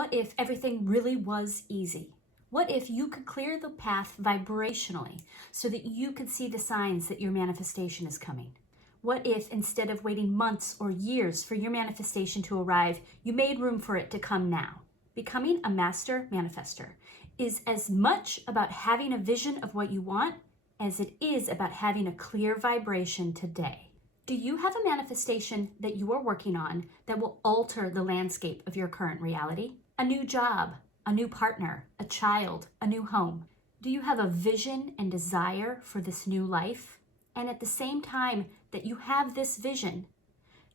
What if everything really was easy? What if you could clear the path vibrationally so that you could see the signs that your manifestation is coming? What if instead of waiting months or years for your manifestation to arrive, you made room for it to come now? Becoming a master manifester is as much about having a vision of what you want as it is about having a clear vibration today. Do you have a manifestation that you are working on that will alter the landscape of your current reality? A new job, a new partner, a child, a new home. Do you have a vision and desire for this new life? And at the same time that you have this vision,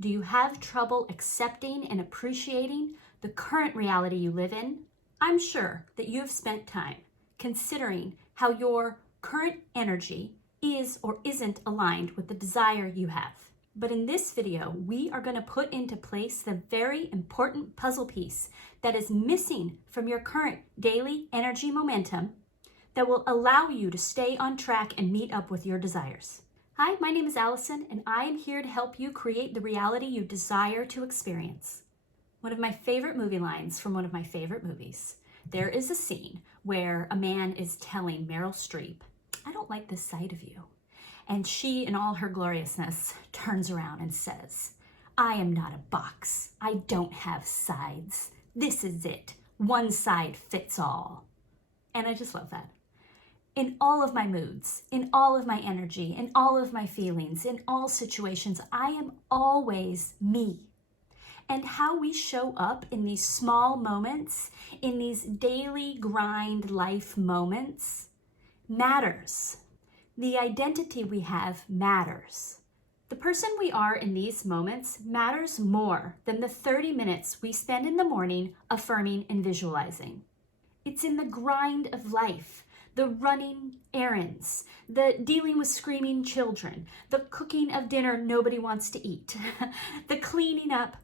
do you have trouble accepting and appreciating the current reality you live in? I'm sure that you have spent time considering how your current energy is or isn't aligned with the desire you have. But in this video, we are going to put into place the very important puzzle piece that is missing from your current daily energy momentum that will allow you to stay on track and meet up with your desires. Hi, my name is Allison, and I am here to help you create the reality you desire to experience. One of my favorite movie lines from one of my favorite movies. There is a scene where a man is telling Meryl Streep, "I don't like this side of you." And she, in all her gloriousness, turns around and says, "I am not a box. I don't have sides. This is it. One side fits all." And I just love that. In all of my moods, in all of my energy, in all of my feelings, in all situations, I am always me. And how we show up in these small moments, in these daily grind life moments, matters. The identity we have matters. The person we are in these moments matters more than the 30 minutes we spend in the morning affirming and visualizing. It's in the grind of life, the running errands, the dealing with screaming children, the cooking of dinner nobody wants to eat, the cleaning up,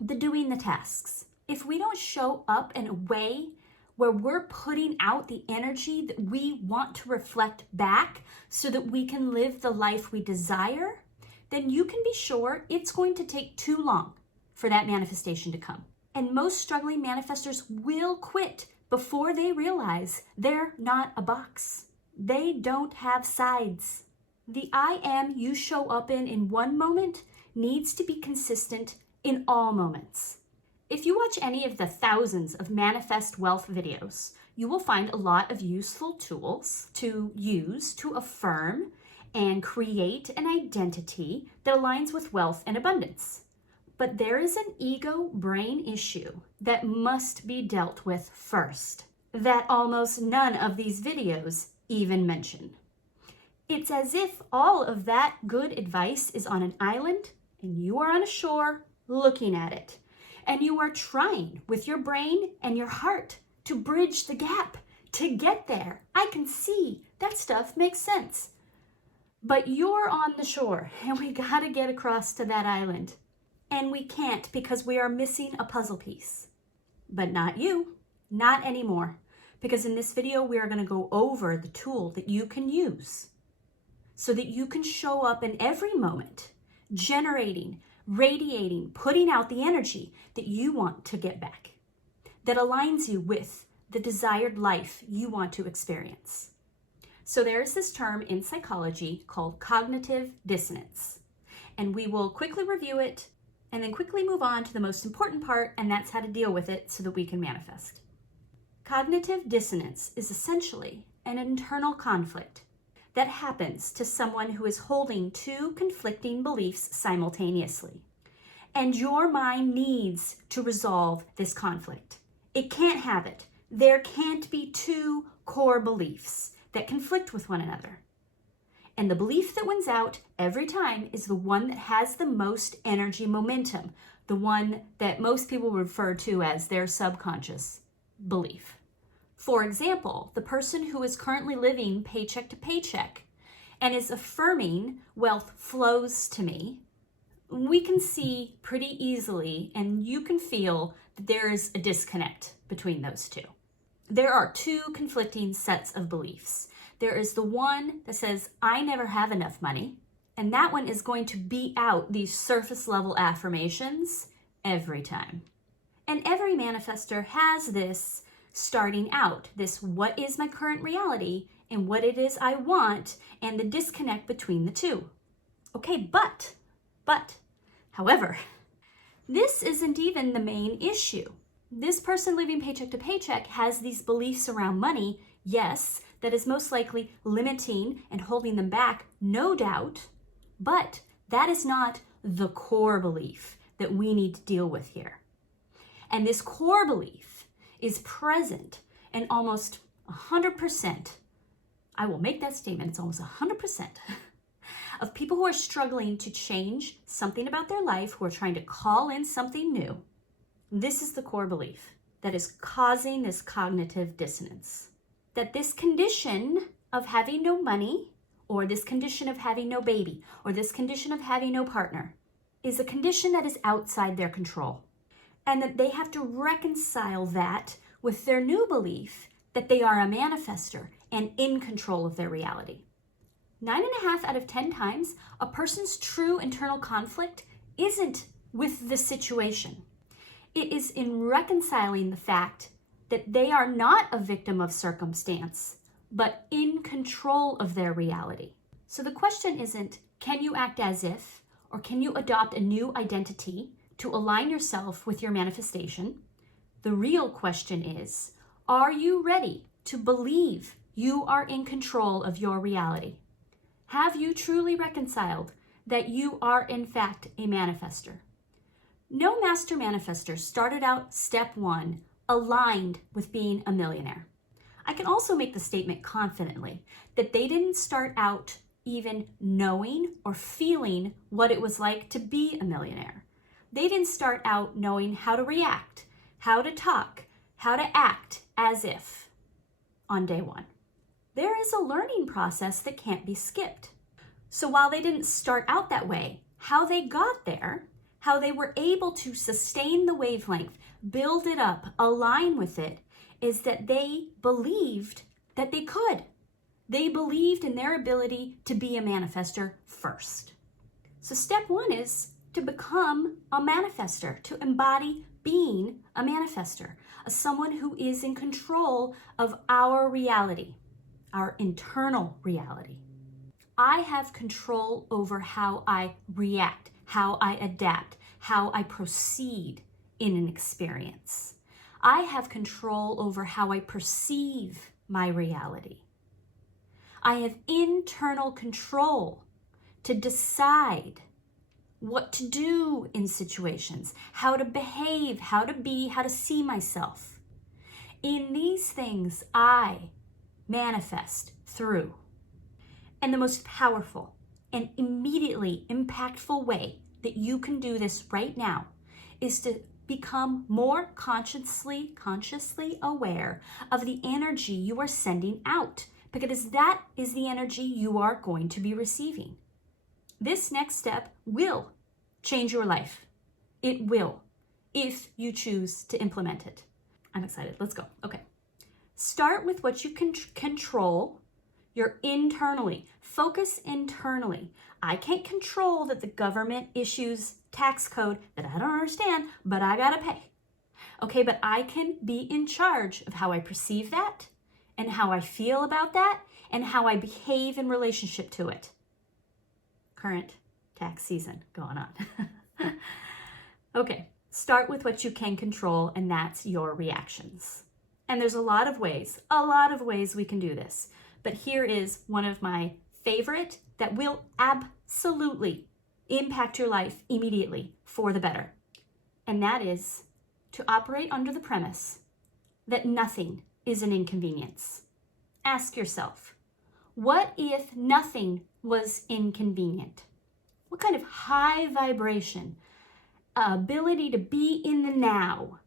the doing the tasks. If we don't show up in a way where we're putting out the energy that we want to reflect back so that we can live the life we desire, then you can be sure it's going to take too long for that manifestation to come. And most struggling manifestors will quit before they realize they're not a box. They don't have sides. The I am you show up in one moment needs to be consistent in all moments. If you watch any of the thousands of manifest wealth videos, you will find a lot of useful tools to use to affirm and create an identity that aligns with wealth and abundance. But there is an ego brain issue that must be dealt with first, that almost none of these videos even mention. It's as if all of that good advice is on an island and you are on a shore looking at it. And you are trying with your brain and your heart to bridge the gap, to get there. I can see that stuff makes sense. But you're on the shore and we gotta get across to that island. And we can't because we are missing a puzzle piece. But not you, not anymore. Because in this video, we are gonna go over the tool that you can use so that you can show up in every moment, generating, radiating, putting out the energy that you want to get back, that aligns you with the desired life you want to experience. So there's this term in psychology called cognitive dissonance. And we will quickly review it and then quickly move on to the most important part, and that's how to deal with it so that we can manifest. Cognitive dissonance is essentially an internal conflict that happens to someone who is holding two conflicting beliefs simultaneously. And your mind needs to resolve this conflict. It can't have it. There can't be two core beliefs that conflict with one another. And the belief that wins out every time is the one that has the most energy momentum, the one that most people refer to as their subconscious belief. For example, the person who is currently living paycheck to paycheck and is affirming wealth flows to me, we can see pretty easily and you can feel that there is a disconnect between those two. There are two conflicting sets of beliefs. There is the one that says, I never have enough money, and that one is going to beat out these surface level affirmations every time. And every manifestor has this starting out, this what is my current reality and what it is I want, and the disconnect between the two. Okay, but, however, this isn't even the main issue. This person living paycheck to paycheck has these beliefs around money, yes, that is most likely limiting and holding them back, no doubt, but that is not the core belief that we need to deal with here. And this core belief is present in almost 100%. I will make that statement, it's almost 100% of people who are struggling to change something about their life, who are trying to call in something new. This is the core belief that is causing this cognitive dissonance. That this condition of having no money, or this condition of having no baby, or this condition of having no partner, is a condition that is outside their control. And that they have to reconcile that with their new belief that they are a manifestor and in control of their reality. 9.5 out of 10 times, a person's true internal conflict isn't with the situation. It is in reconciling the fact that they are not a victim of circumstance, but in control of their reality. So the question isn't, can you act as if, or can you adopt a new identity to align yourself with your manifestation? The real question is, are you ready to believe you are in control of your reality? Have you truly reconciled that you are in fact a manifestor? No master manifestor started out step 1 aligned with being a millionaire. I can also make the statement confidently that they didn't start out even knowing or feeling what it was like to be a millionaire. They didn't start out knowing how to react, how to talk, how to act as if on day 1. There is a learning process that can't be skipped. So while they didn't start out that way, how they got there, how they were able to sustain the wavelength, build it up, align with it, is that they believed that they could. They believed in their ability to be a manifestor first. So step 1 is to become a manifestor, to embody being a manifestor, someone who is in control of our reality, our internal reality. I have control over how I react, how I adapt, how I proceed in an experience. I have control over how I perceive my reality. I have internal control to decide what to do in situations, how to behave, how to be, how to see myself. In these things, I manifest through. And the most powerful and immediately impactful way that you can do this right now is to become more consciously aware of the energy you are sending out, because that is the energy you are going to be receiving. This next step will change your life. It will, if you choose to implement it. I'm excited. Let's go. Okay. Start with what you can control. You're internally. Focus internally. I can't control that the government issues tax code that I don't understand, but I gotta pay. Okay, but I can be in charge of how I perceive that and how I feel about that and how I behave in relationship to it. Current tax season going on. Okay, start with what you can control, and that's your reactions. And there's a lot of ways we can do this. But here is one of my favorite that will absolutely impact your life immediately for the better. And that is to operate under the premise that nothing is an inconvenience. Ask yourself, what if nothing was inconvenient? What kind of high vibration, ability to be in the now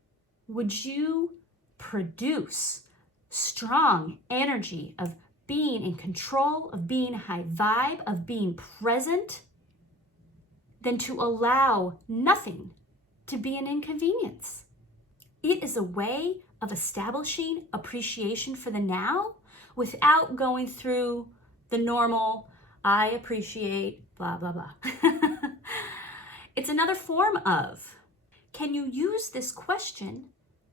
would you produce? Strong energy of being in control, of being high vibe, of being present, than to allow nothing to be an inconvenience. It is a way of establishing appreciation for the now without going through the normal, I appreciate, blah, blah, blah. It's another form of can you use this question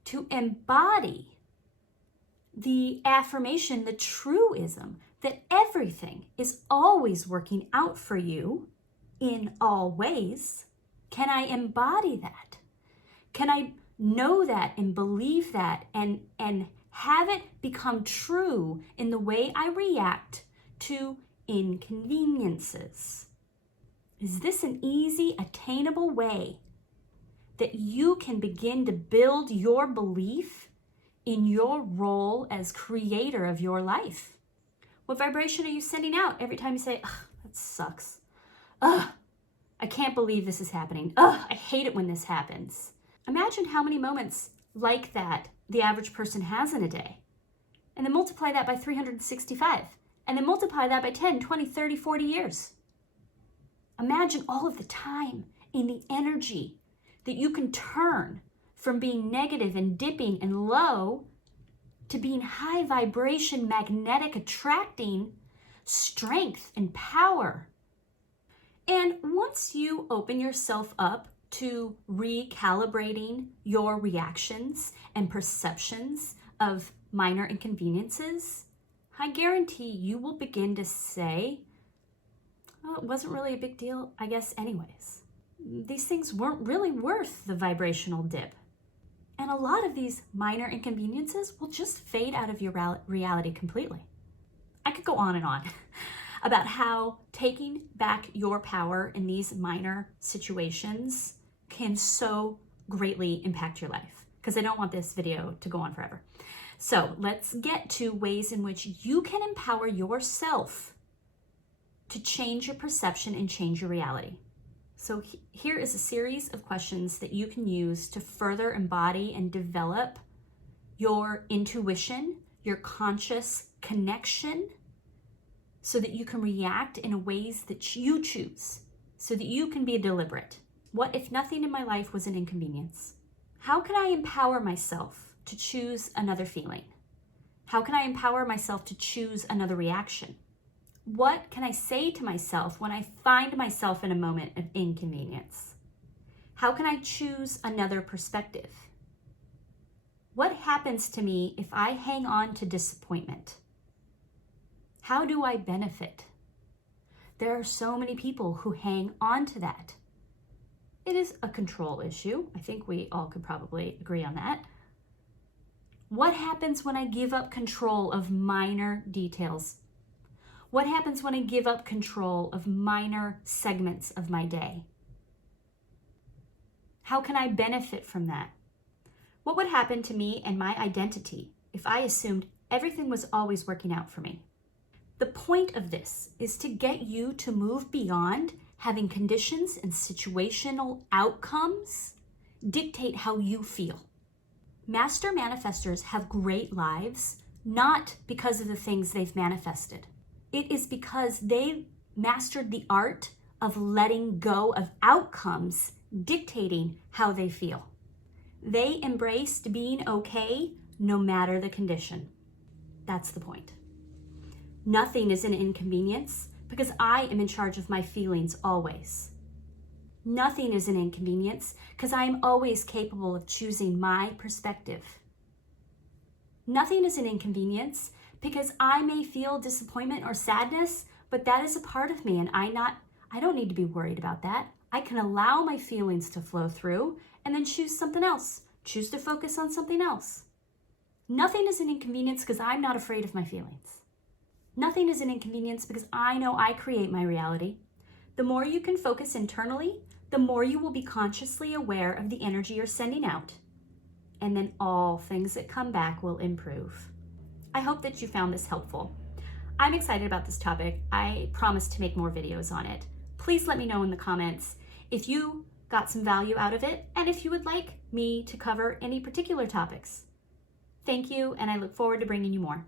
to embody the affirmation, the truism that everything is always working out for you in all ways? Can I embody that? Can I know that and believe that and have it become true in the way I react to inconveniences? Is this an easy, attainable way that you can begin to build your belief in your role as creator of your life? What vibration are you sending out every time you say, ugh, that sucks. Ugh, I can't believe this is happening. Ugh, I hate it when this happens. Imagine how many moments like that the average person has in a day. And then multiply that by 365. And then multiply that by 10, 20, 30, 40 years. Imagine all of the time and the energy that you can turn from being negative and dipping and low to being high vibration, magnetic, attracting strength and power. And once you open yourself up to recalibrating your reactions and perceptions of minor inconveniences, I guarantee you will begin to say, oh, it wasn't really a big deal, I guess, anyways. These things weren't really worth the vibrational dip. And a lot of these minor inconveniences will just fade out of your reality completely. I could go on and on about how taking back your power in these minor situations can so greatly impact your life, because I don't want this video to go on forever. So let's get to ways in which you can empower yourself to change your perception and change your reality. So here is a series of questions that you can use to further embody and develop your intuition, your conscious connection, so that you can react in ways that you choose, so that you can be deliberate. What if nothing in my life was an inconvenience? How can I empower myself to choose another feeling? How can I empower myself to choose another reaction? What can I say to myself when I find myself in a moment of inconvenience? How can I choose another perspective? What happens to me if I hang on to disappointment? How do I benefit? There are so many people who hang on to that. It is a control issue. I think we all could probably agree on that. What happens when I give up control of minor details? What happens when I give up control of minor segments of my day? How can I benefit from that? What would happen to me and my identity if I assumed everything was always working out for me? The point of this is to get you to move beyond having conditions and situational outcomes dictate how you feel. Master manifestors have great lives, not because of the things they've manifested. It is because they mastered the art of letting go of outcomes dictating how they feel. They embraced being okay no matter the condition. That's the point. Nothing is an inconvenience because I am in charge of my feelings always. Nothing is an inconvenience because I am always capable of choosing my perspective. Nothing is an inconvenience because I may feel disappointment or sadness, but that is a part of me and I don't need to be worried about that. I can allow my feelings to flow through and then choose something else. Choose to focus on something else. Nothing is an inconvenience because I'm not afraid of my feelings. Nothing is an inconvenience because I know I create my reality. The more you can focus internally, the more you will be consciously aware of the energy you're sending out. And then all things that come back will improve. I hope that you found this helpful. I'm excited about this topic. I promise to make more videos on it. Please let me know in the comments if you got some value out of it and if you would like me to cover any particular topics. Thank you, and I look forward to bringing you more.